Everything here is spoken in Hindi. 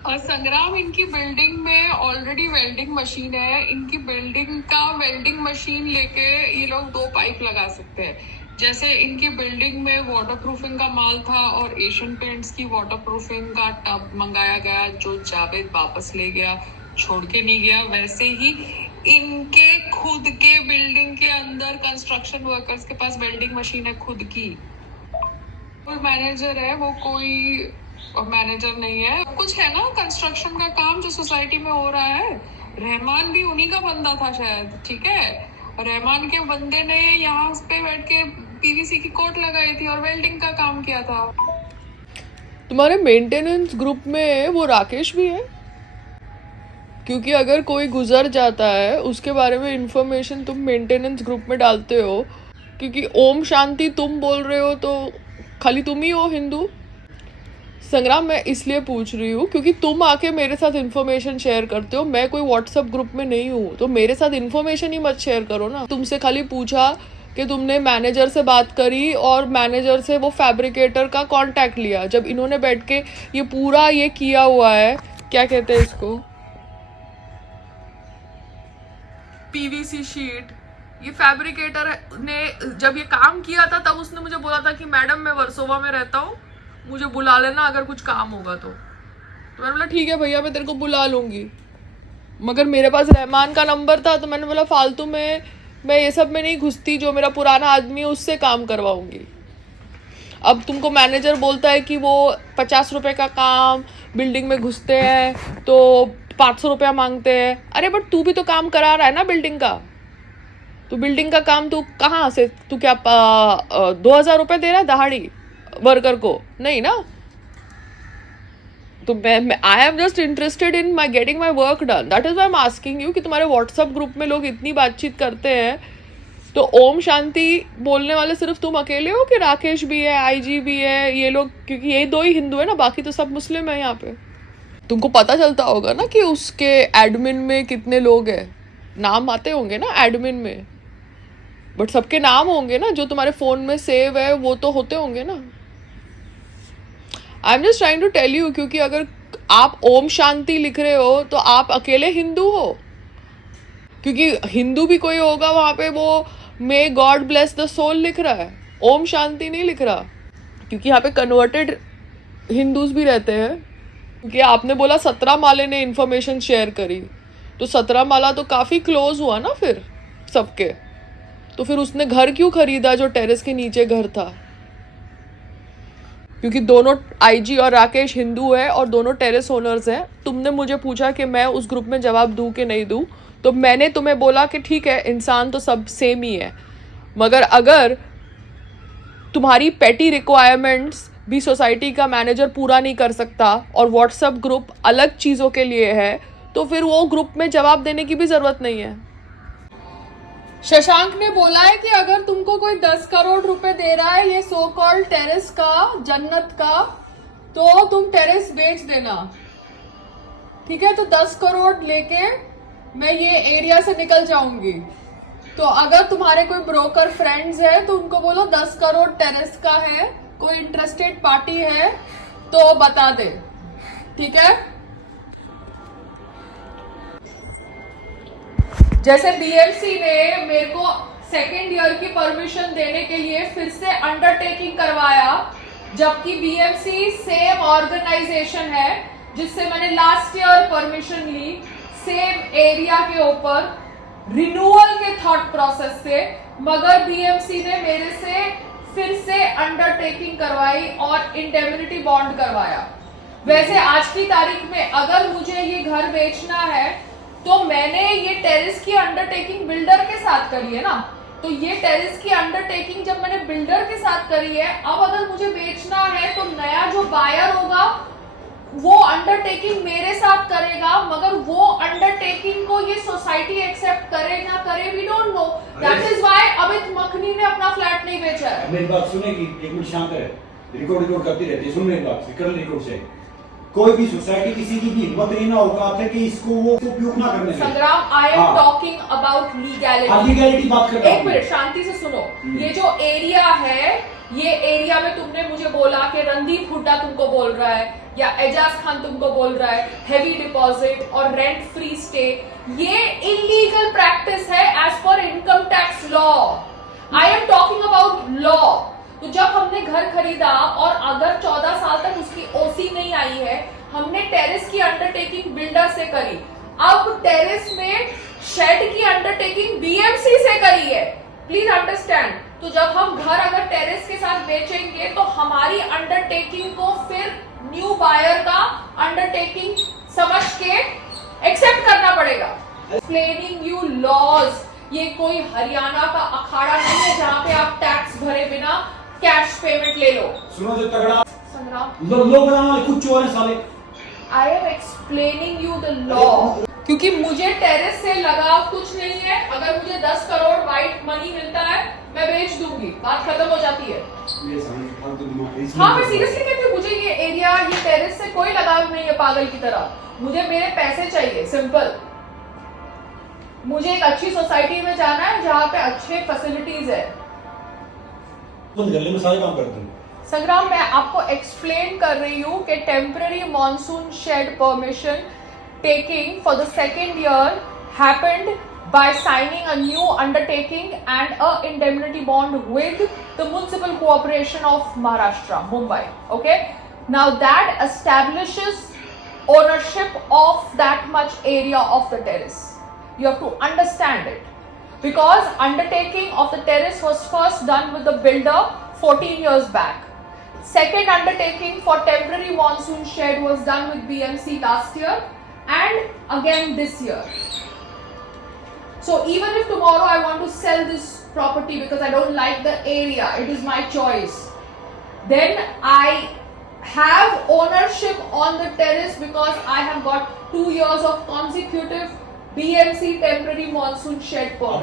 और संग्राम, इनकी बिल्डिंग में ऑलरेडी वेल्डिंग मशीन है। इनकी बिल्डिंग का वेल्डिंग मशीन लेके ये लोग 2 पाइप लगा सकते हैं। जैसे इनकी बिल्डिंग में वाटरप्रूफिंग का माल था और एशियन पेंट्स की वाटरप्रूफिंग का टब मंगाया गया, जो जावेद वापस ले गया, छोड़ के नहीं गया, वैसे ही इनके खुद के बिल्डिंग के अंदर कंस्ट्रक्शन वर्कर्स के पास वेल्डिंग मशीन है खुद की। कोई मैनेजर है, वो कोई मैनेजर नहीं है। कुछ है ना कंस्ट्रक्शन का काम जो सोसाइटी में हो रहा है, रहमान भी उन्हीं का बंदा था शायद, ठीक है। रहमान के बंदे ने यहाँ पे बैठ के पीवीसी की कोट लगाई थी और वेल्डिंग का काम किया था। तुम्हारे मेंटेनेंस ग्रुप में वो राकेश भी है? क्योंकि अगर कोई गुजर जाता है उसके बारे में इंफॉर्मेशन तुम मेंटेनेंस ग्रुप में डालते हो, क्योंकि ओम शांति तुम बोल रहे हो तो खाली तुम ही हो हिंदू। संग्राम, मैं इसलिए पूछ रही हूँ क्योंकि तुम आके मेरे साथ इन्फॉर्मेशन शेयर करते हो। मैं कोई व्हाट्सएप ग्रुप में नहीं हूँ, तो मेरे साथ इन्फॉर्मेशन ही मत शेयर करो ना। तुमसे खाली पूछा कि तुमने मैनेजर से बात करी और मैनेजर से वो फैब्रिकेटर का कांटेक्ट लिया, जब इन्होंने बैठ के ये पूरा ये किया हुआ है, क्या कहते हैं इसको, पीवीसी शीट। ये फैब्रिकेटर ने जब ये काम किया था तब उसने मुझे बोला था कि मैडम मैं वर्सोवा में रहता हूँ, मुझे बुला लेना अगर कुछ काम होगा तो मैंने बोला ठीक है भैया, मैं तेरे को बुला लूंगी। मगर मेरे पास रहमान का नंबर था तो मैंने बोला फालतू में मैं ये सब में नहीं घुसती, जो मेरा पुराना आदमी है उससे काम करवाऊंगी। अब तुमको मैनेजर बोलता है कि वो 50 रुपए का काम, बिल्डिंग में घुसते हैं तो 500 रुपया मांगते हैं। अरे बट तू भी तो काम करा रहा है ना बिल्डिंग का। तो बिल्डिंग का काम तू कहाँ से, तू क्या 2000 रुपये दे रहा है दहाड़ी वर्कर को? नहीं ना। तो मैं I am just interested in my getting my work done, that is why am asking you कि तुम्हारे व्हाट्सएप ग्रुप में लोग इतनी बातचीत करते हैं, तो ओम शांति बोलने वाले सिर्फ तुम अकेले हो कि राकेश भी है, आईजी भी है, ये लोग? क्योंकि यही 2 ही हिंदू है ना, बाकी तो सब मुस्लिम है यहाँ पे। तुमको पता चलता होगा ना कि उसके एडमिन में कितने लोग हैं, नाम आते होंगे ना एडमिन में, बट सबके नाम होंगे ना जो तुम्हारे फोन में सेव है, वो तो होते होंगे ना। I am just trying to tell you, क्योंकि अगर आप ओम शांति लिख रहे हो तो आप अकेले हिंदू हो, क्योंकि हिंदू भी कोई होगा वहां पे वो may God bless the soul लिख रहा है, ओम शांति नहीं लिख रहा। क्योंकि यहाँ पे कन्वर्टेड हिंदूज भी रहते हैं। क्योंकि आपने बोला 17 माले ने इन्फॉर्मेशन शेयर करी, तो 17 माला तो काफी क्लोज हुआ ना फिर सबके। तो फिर उसने घर क्यों खरीदा जो टेरेस के नीचे घर था? क्योंकि दोनों आईजी और राकेश हिंदू है और दोनों टेरेस ओनर्स हैं। तुमने मुझे पूछा कि मैं उस ग्रुप में जवाब दूं कि नहीं दूं, तो मैंने तुम्हें बोला कि ठीक है, इंसान तो सब सेम ही है, मगर अगर तुम्हारी पेटी रिक्वायरमेंट्स भी सोसाइटी का मैनेजर पूरा नहीं कर सकता और व्हाट्सएप ग्रुप अलग चीज़ों के लिए है, तो फिर वो ग्रुप में जवाब देने की भी ज़रूरत नहीं है। शशांक ने बोला है कि अगर तुमको कोई 10 करोड़ रुपए दे रहा है ये सो कॉल्ड टेरेस का, जन्नत का, तो तुम टेरेस बेच देना, ठीक है? तो 10 करोड़ लेके मैं ये एरिया से निकल जाऊंगी। तो अगर तुम्हारे कोई ब्रोकर फ्रेंड्स है तो उनको बोलो 10 करोड़ टेरेस का है, कोई इंटरेस्टेड पार्टी है तो बता दे, ठीक है? जैसे बीएमसी ने मेरे को सेकेंड ईयर की परमिशन देने के लिए फिर से अंडरटेकिंग करवाया, जबकि बीएमसी सेम ऑर्गेनाइजेशन है जिससे मैंने लास्ट ईयर परमिशन ली, सेम एरिया के ऊपर रिन्यूअल के थॉट प्रोसेस से, मगर बीएमसी ने मेरे से फिर से अंडरटेकिंग करवाई और इंडेमनिटी बॉन्ड करवाया। वैसे आज की तारीख में अगर मुझे ये घर बेचना है तो मैंने ये टेरेस की अंडरटेकिंग बिल्डर के साथ करी है ना, तो ये टेरेस की अंडरटेकिंग जब मैंने बिल्डर के साथ करी है, अब अगर मुझे बेचना है तो नया जो बायर होगा वो अंडरटेकिंग मेरे साथ करेगा, मगर वो अंडरटेकिंग को ये सोसाइटी एक्सेप्ट करे ना करे, we don't know. That is why Amit Makhni ने अपना फ्लैट नहीं बेचा है। मेरी बात सुनेगी, एक मिनट शांत रहे, रिकॉर्ड करती रहती है, सुन मेरी बात, कर रिकॉर्ड से। कोई भी सोसाइटी किसी की भी हिम्मत नहीं ना औकात है कि इसको वो उपयोग ना करने दें। संग्राम, आई am talking about legality. Legality बात कर रहा हूं। एक मिनट शांति से सुनो। ये जो एरिया है ये एरिया में तुमने मुझे बोला कि रणदीप हुड्डा तुमको बोल रहा है या एजाज खान तुमको बोल रहा है हेवी डिपॉजिट और रेंट फ्री स्टे, ये इलीगल प्रैक्टिस है as per income tax law. I am talking about law. तो जब हमने घर खरीदा और अगर 14 साल तक उसकी ओसी नहीं आई है, हमने टेरेस की अंडरटेकिंग बिल्डर से करी। अब टेरेस में शेड की अंडरटेकिंग बीएमसी से करी है। Please understand. तो जब हम घर अगर टेरेस के साथ बेचेंगे तो हमारी अंडरटेकिंग को फिर न्यू बायर का अंडरटेकिंग समझ के एक्सेप्ट करना पड़ेगा। एक्सप्लेनिंग यू लॉज, ये कोई हरियाणा का अखाड़ा नहीं है जहां पे आप टैक्स भरे बिना कैश पेमेंट ले लो। सुनो जो तगड़ा संग्राम, लोग बनाने वाले खुद चोर हैं साले। I am explaining you the law, क्योंकि मुझे टेरेस से लगाव कुछ नहीं है। अगर मुझे 10 करोड़ वाइट मनी मिलता है मैं बेच दूंगी, बात खत्म हो जाती है। ये समझ फालतू दिमाग है। हाँ, मैं सीरियसली कहती हूँ, मुझे ये एरिया, ये टेरेस से कोई लगाव नहीं है पागल की तरह। मुझे मेरे पैसे चाहिए, सिंपल। मुझे एक अच्छी सोसाइटी में जाना है जहाँ पे अच्छे फैसिलिटीज है। बंद कर ले, मैं सारे काम करता हूँ। संग्राम, मैं आपको एक्सप्लेन कर रही हूँ कि temporary monsoon shed permission taking for the second year happened by signing a new undertaking and a indemnity bond with the Municipal Corporation of Maharashtra, Mumbai. Okay, now that establishes ownership of that much area of the terrace. You have to understand it, because undertaking of the terrace was first done with the builder 14 years back. Second undertaking for temporary monsoon shed was done with BMC last year and again this year. So even if tomorrow I want to sell this property because I don't like the area, it is my choice, then I have ownership on the terrace because I have got 2 years of consecutive BMC temporary monsoon shed permit.